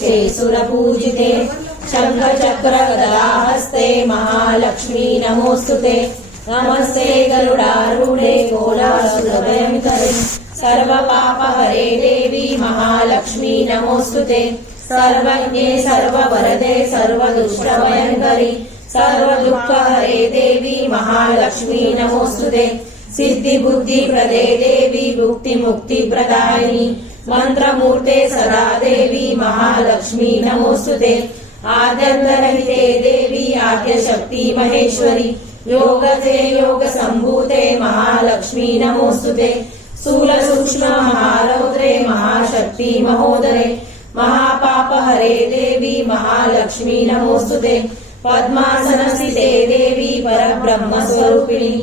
पूजिते सुरपूजिते शंख चक्र गदा हस्ते महालक्ष्मी नमोस्तुते नमस्ते गरुडारूढे कोलासुरभयंकरे सर्व पाप हरे देवी महालक्ष्मी नमोस्तुते सर्वज्ञे सर्ववरदे सर्वदुष्टभयंकरी सर्वदुःख हरे देवी महालक्ष्मी नमोस्तुते सिद्धि बुद्धि प्रदे देवी भुक्ति मुक्ति प्रदायिनी मंत्रमूर्ते सदा देवी महालक्ष्मी नमोस्तुते आद्यन्तरहिते देवी आद्यशक्ति महेश्वरी योगजे योग संभूते महालक्ष्मी नमोस्तुते स्थूल सूक्ष्म महारौद्रे महाशक्ति महोदरे महापाप हरे देवी महालक्ष्मी नमोस्तुते पद्मासन स्थिते देवी परब्रह्म स्वरूपिणी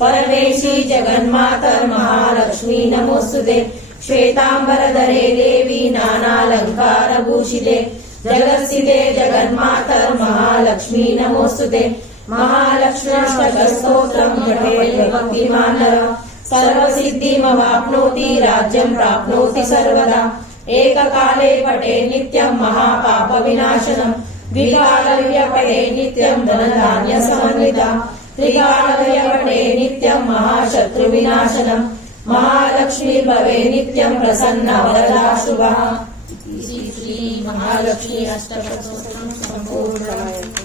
परमेशी जगन्मातर महालक्ष्मी नमोस्तुते श्वेतांबरधरे देवी नानालंकार भूषिते जगत्स्थिते जगन्मातर महालक्ष्मी नमोस्तुते महालक्ष्म्यष्टकस्तोत्रं पठेत् भक्तिमानः सर्वसिद्धिमवाप्नोति राज्यं प्राप्नोति सर्वदा एककाले पठे नित्यं महापापविनाशनम् द्विकालव्य पठे नित्यं धनधान्यसमन्विता त्रिकालव्य पठे नित्यं महाशत्रुविनाशनम् महालक्ष्मी भवे नित्यं प्रसन्ना वरदा शुभः। श्री महालक्ष्मी अष्टकस्तोत्रं सम्पूर्णम्।